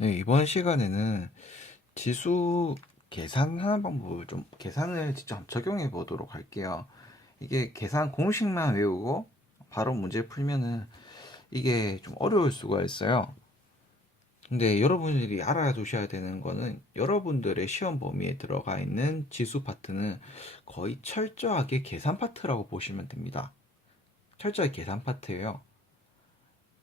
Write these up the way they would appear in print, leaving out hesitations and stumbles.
네, 이번 시간에는 지수 계산하는 방법을 좀 계산을 직접 적용해 보도록 할게요. 이게 계산 공식만 외우고 바로 문제 풀면은 이게 좀 어려울 수가 있어요. 근데 여러분들이 알아두셔야 되는 거는 여러분들의 시험 범위에 들어가 있는 지수 파트는 거의 철저하게 계산 파트라고 보시면 됩니다. 철저하게 계산 파트예요.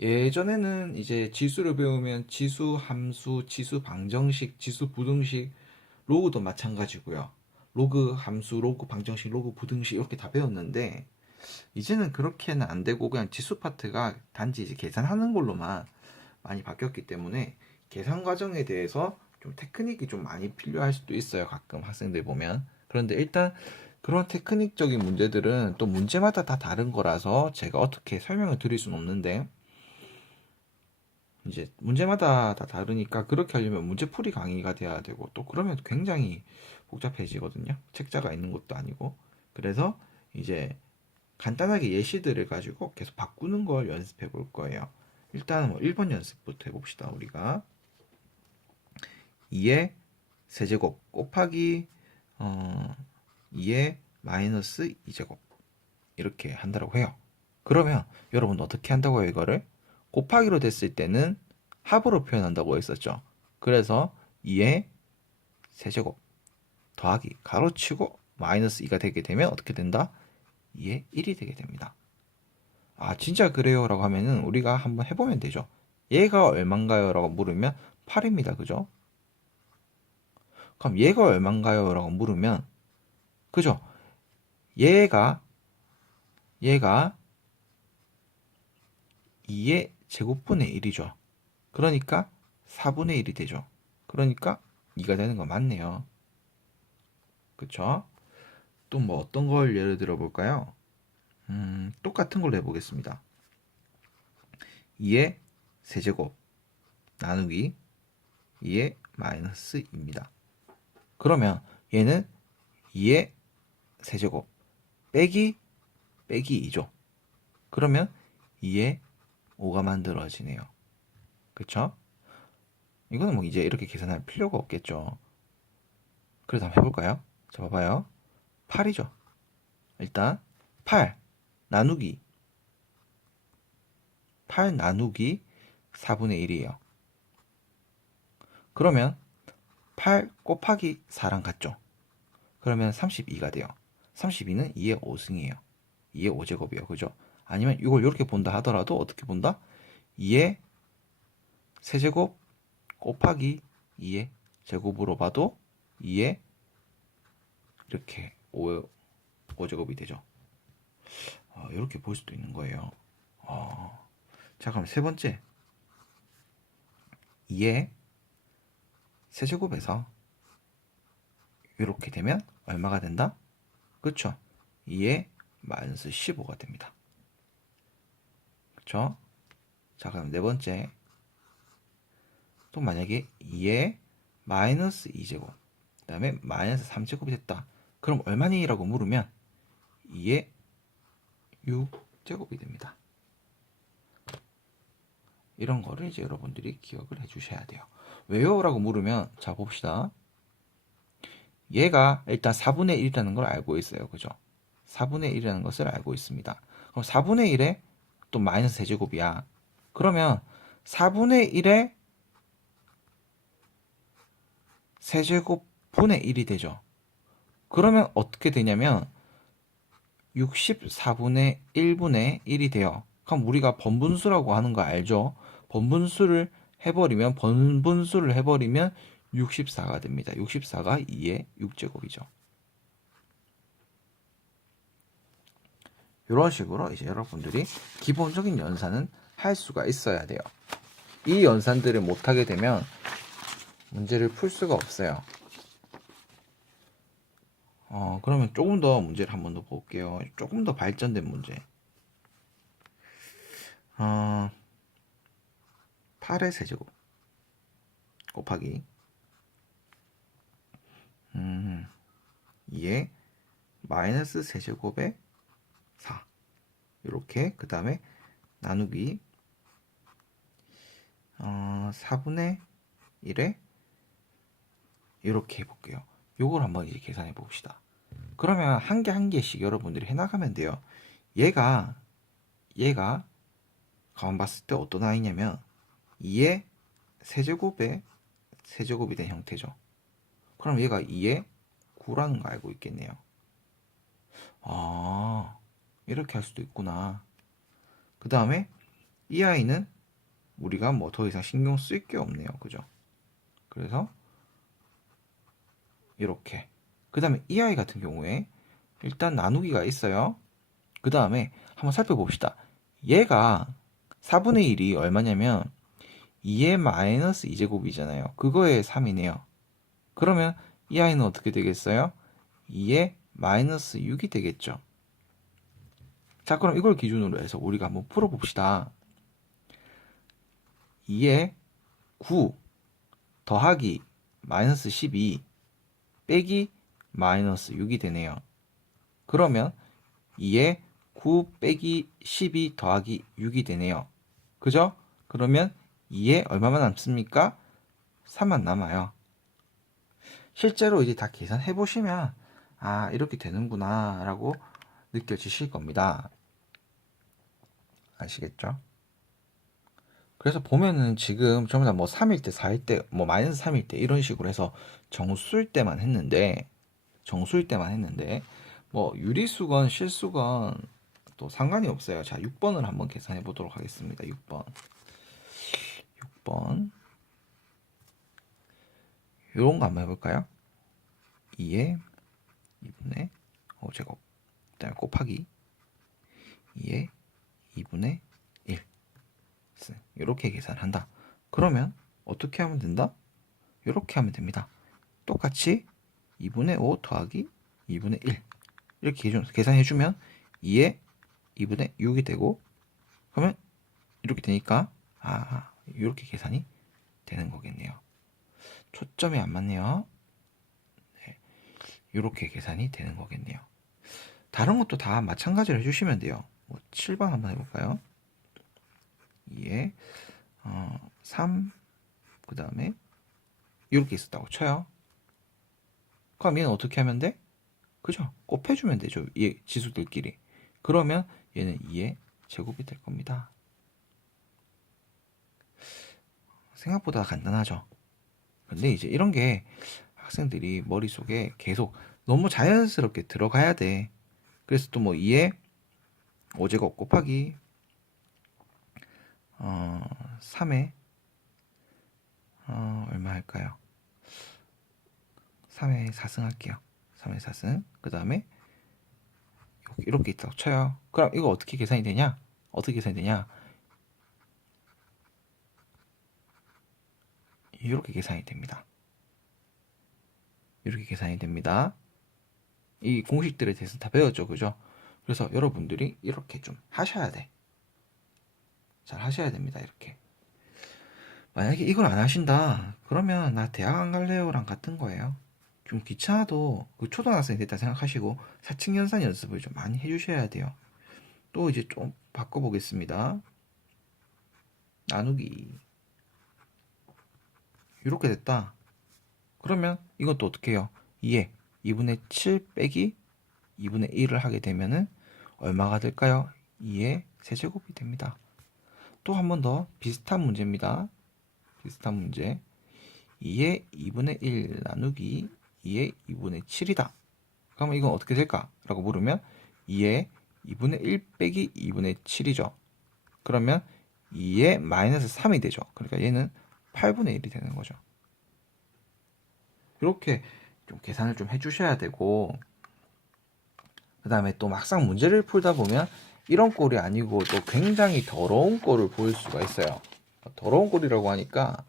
예전에는 이제 지수를 배우면 지수 함수, 지수 방정식, 지수 부등식, 로그도 마찬가지고요. 로그 함수, 로그 방정식, 로그 부등식 이렇게 다 배웠는데 이제는 그렇게는 안 되고 그냥 지수 파트가 단지 이제 계산하는 걸로만 많이 바뀌었기 때문에 계산 과정에 대해서 좀 테크닉이 좀 많이 필요할 수도 있어요. 가끔 학생들 보면. 그런데 일단 그런 테크닉적인 문제들은 또 문제마다 다 다른 거라서 제가 어떻게 설명을 드릴 수는 없는데 이제 문제마다 다 다르니까 그렇게 하려면 문제풀이 강의가 돼야 되고 또 그러면 굉장히 복잡해지거든요. 책자가 있는 것도 아니고. 그래서 이제 간단하게 예시들을 가지고 계속 바꾸는 걸 연습해 볼 거예요. 일단 뭐 1번 연습부터 해봅시다. 우리가 2의 세제곱 곱하기 2의 마이너스 2제곱 이렇게 한다고 해요. 그러면 여러분 어떻게 한다고 해요? 이거를 곱하기로 됐을 때는 합으로 표현한다고 했었죠. 그래서 2의 세제곱 더하기 가로치고 마이너스 2가 되게 되면 어떻게 된다? 2의 1이 되게 됩니다. 아 진짜 그래요? 라고 하면은 우리가 한번 해보면 되죠. 얘가 얼만가요? 라고 물으면 8입니다. 그죠? 그럼 얘가 얼만가요? 라고 물으면 그죠? 얘가 2의 제곱분의 1이죠. 그러니까 4분의 1이 되죠. 그러니까 2가 되는 거 맞네요. 그쵸? 또 뭐 어떤 걸 예를 들어 볼까요? 똑같은 걸로 해보겠습니다. 2의 세제곱 나누기 2의 마이너스 2입니다. 그러면 얘는 2의 세제곱 빼기 2죠. 그러면 2의 5가 만들어지네요. 그쵸? 이거는 뭐 이제 이렇게 계산할 필요가 없겠죠. 그래서 한번 해볼까요? 자, 봐봐요. 8이죠. 일단 8 나누기 8 나누기 4분의 1이에요. 그러면 8 곱하기 4랑 같죠? 그러면 32가 돼요. 32는 2의 5승이에요. 2의 5제곱이에요. 그죠? 아니면 이걸 이렇게 본다 하더라도 어떻게 본다? 2의 세제곱 곱하기 2의 제곱으로 봐도 2의 이렇게 5제곱이 되죠. 이렇게 볼 수도 있는 거예요. 자, 그럼 세 번째. 2의 세제곱에서 이렇게 되면 얼마가 된다? 그쵸? 2의 마이너스 15가 됩니다. 그쵸? 자, 그럼 네 번째. 또 만약에 2의 마이너스 2제곱, 그 다음에 마이너스 3제곱이 됐다. 그럼 얼마니?라고 물으면 2의 6제곱이 됩니다. 이런 거를 이제 여러분들이 기억을 해주셔야 돼요. 왜요? 라고 물으면 자 봅시다. 얘가 일단 4분의 1이라는 걸 알고 있어요. 그죠? 4분의 1이라는 것을 알고 있습니다. 그럼 4분의 1에 또 마이너스 세제곱이야. 그러면 4분의 1에 세제곱분의 1이 되죠. 그러면 어떻게 되냐면 64분의 1분의 1이 돼요. 그럼 우리가 번분수라고 하는 거 알죠? 번분수를 해버리면 64가 됩니다. 64가 2의 6제곱이죠. 이런 식으로 이제 여러분들이 기본적인 연산은 할 수가 있어야 돼요. 이 연산들을 못하게 되면 문제를 풀 수가 없어요. 그러면 조금 더 문제를 한 번 더 볼게요. 조금 더 발전된 문제. 8의 세제곱 곱하기 2의 마이너스 세제곱의 4 이렇게 그 다음에 나누기 4분의 1에 이렇게 해볼게요. 요걸 한번 이제 계산해 봅시다. 그러면 한 개 한 개씩 여러분들이 해나가면 돼요. 얘가 가만 봤을 때 어떤 아이냐면 2의 세제곱의 세제곱이 된 형태죠. 그럼 얘가 2의 9라는 거 알고 있겠네요. 아, 이렇게 할 수도 있구나. 그 다음에 이 아이는 우리가 뭐 더 이상 신경 쓸 게 없네요. 그죠? 그래서 이렇게. 그 다음에 이 아이 같은 경우에 일단 나누기가 있어요. 그 다음에 한번 살펴봅시다. 얘가 4분의 1이 얼마냐면 2의 마이너스 2제곱이잖아요. 그거의 3이네요. 그러면 이 아이는 어떻게 되겠어요? 2의 마이너스 6이 되겠죠. 자, 그럼 이걸 기준으로 해서 우리가 한번 풀어봅시다. 2의 9 더하기 마이너스 12 빼기 마이너스 6이 되네요. 그러면 2의 9 빼기 12 더하기 6이 되네요. 그죠? 그러면 2에 얼마만 남습니까? 3만 남아요. 실제로 이제 다 계산해 보시면 아, 이렇게 되는구나 라고 느껴지실 겁니다. 아시겠죠? 그래서 보면은 지금 전부 다 뭐 3일 때, 4일 때, 뭐 마이너스 3일 때 이런 식으로 해서 정수일 때만 했는데 뭐 유리수건, 실수건 또 상관이 없어요. 자, 6번을 한번 계산해 보도록 하겠습니다. 6번 요런 거 한번 해볼까요? 2에 2분의 5제곱 그 다음에 곱하기 2에 2분의 1 이렇게 계산한다. 그러면 어떻게 하면 된다? 이렇게 하면 됩니다. 똑같이 2분의 5 더하기 2분의 1 이렇게 계산해주면 2에 2분의 6이 되고 그러면 이렇게 되니까 아 이렇게 계산이 되는 거겠네요. 초점이 안 맞네요. 네, 이렇게 계산이 되는 거겠네요. 다른 것도 다 마찬가지로 해주시면 돼요. 뭐 7번 한번 해볼까요? 2에 3, 그 다음에 이렇게 있었다고 쳐요. 그럼 얘는 어떻게 하면 돼? 그죠? 곱해주면 되죠. 얘 지수들끼리. 그러면 얘는 2의 제곱이 될 겁니다. 생각보다 간단하죠. 근데 이제 이런 게 학생들이 머릿속에 계속 너무 자연스럽게 들어가야 돼. 그래서 또 뭐 2의 5제곱 곱하기 3의 얼마 할까요? 3의 4승 할게요. 3의 4승. 그 다음에 이렇게 있다고 쳐요. 그럼 이거 어떻게 계산이 되냐? 이렇게 계산이 됩니다. 이렇게 계산이 됩니다. 이 공식들에 대해서 다 배웠죠, 그죠? 그래서 여러분들이 이렇게 좀 하셔야 돼. 잘 하셔야 됩니다, 이렇게. 만약에 이걸 안 하신다, 그러면 나 대학 안 갈래요랑 같은 거예요. 좀 귀찮아도 그 초등학생이 됐다 생각하시고 사칙연산 연습을 좀 많이 해주셔야 돼요. 또 이제 좀 바꿔보겠습니다. 나누기. 이렇게 됐다. 그러면 이것도 어떻게 해요? 2에 2분의 7 빼기 2분의 1을 하게 되면은 얼마가 될까요? 2의 세제곱이 됩니다. 또 한 번 더 비슷한 문제입니다. 비슷한 문제. 2의 2분의 1 나누기 2의 2분의 7이다. 그러면 이건 어떻게 될까? 라고 물으면 2의 2분의 1 빼기 2분의 7이죠. 그러면 2의 마이너스 3이 되죠. 그러니까 얘는 8분의 1이 되는 거죠. 이렇게 좀 계산을 좀 해주셔야 되고 그 다음에 또 막상 문제를 풀다 보면 이런 꼴이 아니고 또 굉장히 더러운 꼴을 보일 수가 있어요. 더러운 꼴이라고 하니까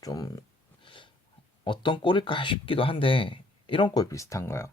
좀 어떤 꼴일까 싶기도 한데 이런 꼴 비슷한 거예요.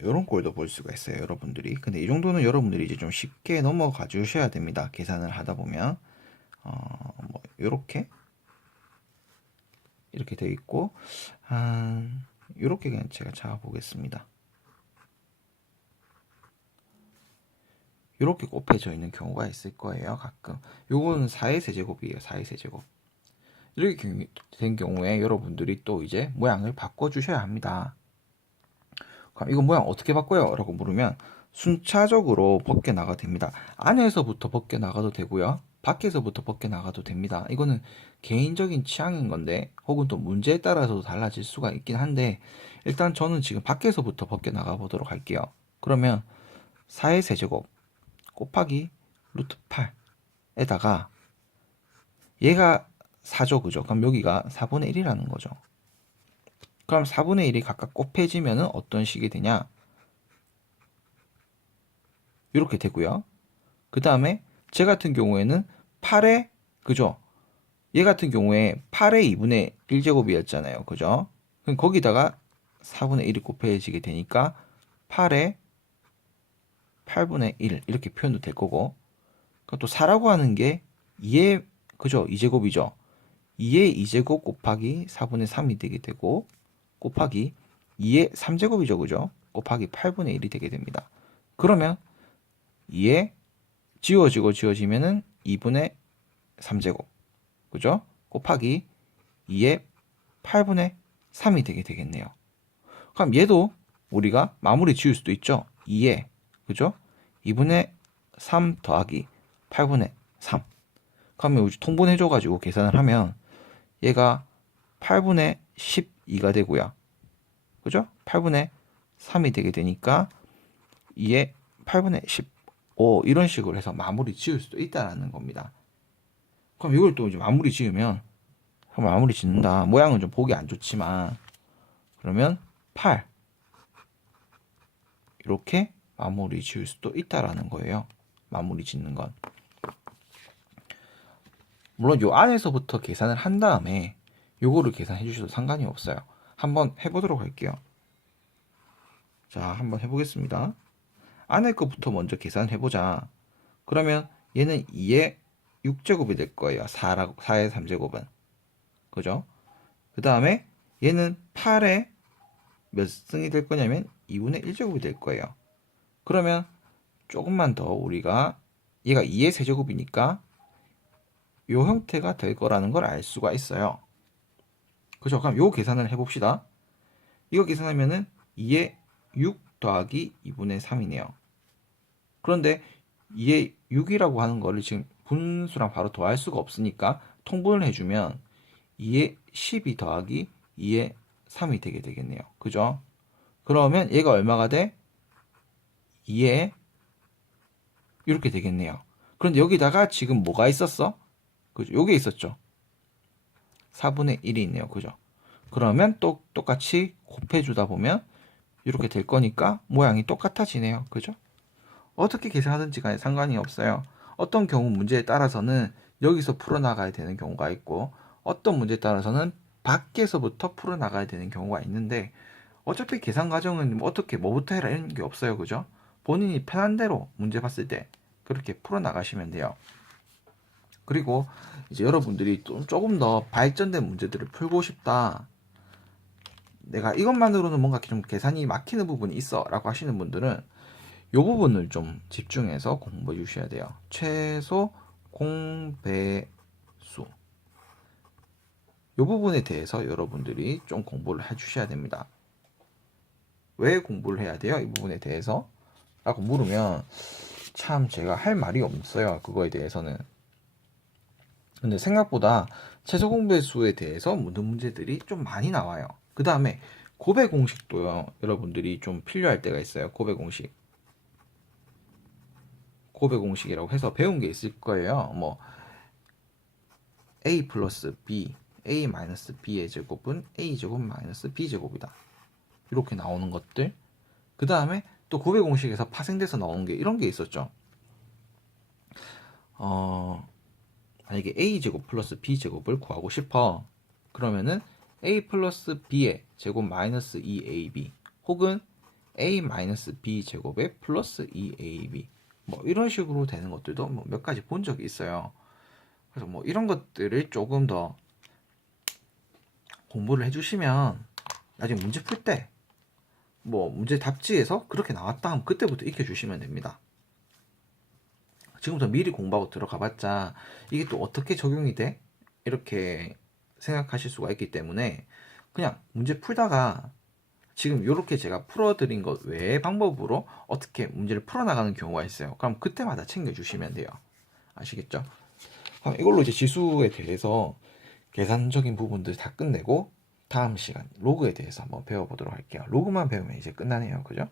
이런 꼴도 볼 수가 있어요, 여러분들이. 근데 이 정도는 여러분들이 이제 좀 쉽게 넘어가 주셔야 됩니다. 계산을 하다 보면 뭐 이렇게 돼 있고 이렇게 그냥 제가 잡아 보겠습니다. 이렇게 곱해져 있는 경우가 있을 거예요. 가끔. 요거는 4의 세제곱이에요. 4의 세제곱. 이렇게 된 경우에 여러분들이 또 이제 모양을 바꿔주셔야 합니다. 그럼 이거 모양 어떻게 바꿔요? 라고 물으면 순차적으로 벗겨나가도 됩니다. 안에서부터 벗겨나가도 되고요. 밖에서부터 벗겨나가도 됩니다. 이거는 개인적인 취향인 건데 혹은 또 문제에 따라서도 달라질 수가 있긴 한데 일단 저는 지금 밖에서부터 벗겨나가 보도록 할게요. 그러면 4의 세제곱 곱하기 루트 8에다가 얘가 4죠, 그죠? 그럼 여기가 4분의 1이라는 거죠. 그럼 4분의 1이 각각 곱해지면 어떤 식이 되냐? 이렇게 되고요. 그 다음에 제 같은 경우에는 8의, 그죠? 얘 같은 경우에 8의 2분의 1제곱이었잖아요. 그죠? 그럼 거기다가 4분의 1이 곱해지게 되니까 8의 8분의 1 이렇게 표현도 될 거고 또 4라고 하는 게 2의, 그죠? 2제곱이죠. 2의 2제곱 곱하기 4분의 3이 되게 되고 곱하기 2의 3제곱이죠. 그죠? 곱하기 8분의 1이 되게 됩니다. 그러면 2의 지워지고 지워지면은 2분의 3제곱. 그죠? 곱하기 2의 8분의 3이 되게 되겠네요. 그럼 얘도 우리가 마무리 지을 수도 있죠. 2의, 그죠? 2분의 3 더하기 8분의 3. 그러면 우리 통분해줘가지고 계산을 하면 얘가 8분의 12가 되고요. 그죠? 8분의 3이 되게 되니까 2의 8분의 15 이런 식으로 해서 마무리 지을 수도 있다라는 겁니다. 그럼 이걸 또 이제 마무리 지으면 마무리 짓는다. 모양은 좀 보기 안 좋지만 그러면 8 이렇게 마무리 지을 수도 있다라는 거예요. 마무리 짓는 건. 물론 요 안에서부터 계산을 한 다음에 요거를 계산해 주셔도 상관이 없어요. 한번 해보도록 할게요. 자, 한번 해보겠습니다. 안에 거부터 먼저 계산을 해보자. 그러면 얘는 2의 6제곱이 될 거예요. 4의 3제곱은. 그죠? 그 다음에 얘는 8의 몇 승이 될 거냐면 2분의 1제곱이 될 거예요. 그러면 조금만 더 우리가 얘가 2의 세제곱이니까 요 형태가 될 거라는 걸 알 수가 있어요. 그죠? 그럼 요 계산을 해봅시다. 이거 계산하면은 2의 6 더하기 2분의 3이네요. 그런데 2의 6이라고 하는 거를 지금 분수랑 바로 더할 수가 없으니까 통분을 해주면 2의 12 더하기 2의 3이 되게 되겠네요. 그죠? 그러면 얘가 얼마가 돼? 2의 이렇게 되겠네요. 그런데 여기다가 지금 뭐가 있었어? 그죠? 요게 있었죠. 4분의 1이 있네요. 그죠? 그러면 또 똑같이 곱해주다 보면 이렇게 될 거니까 모양이 똑같아지네요. 그죠? 어떻게 계산하든지 간에 상관이 없어요. 어떤 경우 문제에 따라서는 여기서 풀어나가야 되는 경우가 있고 어떤 문제에 따라서는 밖에서부터 풀어나가야 되는 경우가 있는데 어차피 계산 과정은 뭐 어떻게 뭐부터 해라 이런 게 없어요. 그죠? 본인이 편한 대로 문제 봤을 때 그렇게 풀어나가시면 돼요. 그리고 이제 여러분들이 좀 조금 더 발전된 문제들을 풀고 싶다. 내가 이것만으로는 뭔가 좀 계산이 막히는 부분이 있어 라고 하시는 분들은 이 부분을 좀 집중해서 공부해 주셔야 돼요. 최소 공배수 이 부분에 대해서 여러분들이 좀 공부를 해 주셔야 됩니다. 왜 공부를 해야 돼요? 이 부분에 대해서 라고 물으면 참 제가 할 말이 없어요. 그거에 대해서는. 근데 생각보다 최소 공배수에 대해서 묻는 문제들이 좀 많이 나와요. 그 다음에 곱의 공식도요. 여러분들이 좀 필요할 때가 있어요. 곱의 공식. 곱의 공식이라고 해서 배운 게 있을 거예요. 뭐 a 플러스 b, a 마이너스 b의 제곱은 a 제곱 마이너스 b 제곱이다. 이렇게 나오는 것들. 그 다음에 또 곱의 공식에서 파생돼서 나오는 게 이런 게 있었죠. 만약에 a 제곱 플러스 b 제곱을 구하고 싶어. 그러면은 a 플러스 b의 제곱 마이너스 2ab 혹은 a 마이너스 b 제곱의 플러스 2ab 뭐 이런 식으로 되는 것들도 뭐 몇 가지 본 적이 있어요. 그래서 뭐 이런 것들을 조금 더 공부를 해주시면 나중에 문제 풀 때 뭐 문제 답지에서 그렇게 나왔다 하면 그때부터 익혀주시면 됩니다. 지금부터 미리 공부하고 들어가봤자 이게 또 어떻게 적용이 돼? 이렇게 생각하실 수가 있기 때문에 그냥 문제 풀다가 지금 이렇게 제가 풀어드린 것 외의 방법으로 어떻게 문제를 풀어나가는 경우가 있어요. 그럼 그때마다 챙겨주시면 돼요. 아시겠죠? 그럼 이걸로 이제 지수에 대해서 계산적인 부분들 다 끝내고 다음 시간 로그에 대해서 한번 배워보도록 할게요. 로그만 배우면 이제 끝나네요. 그죠?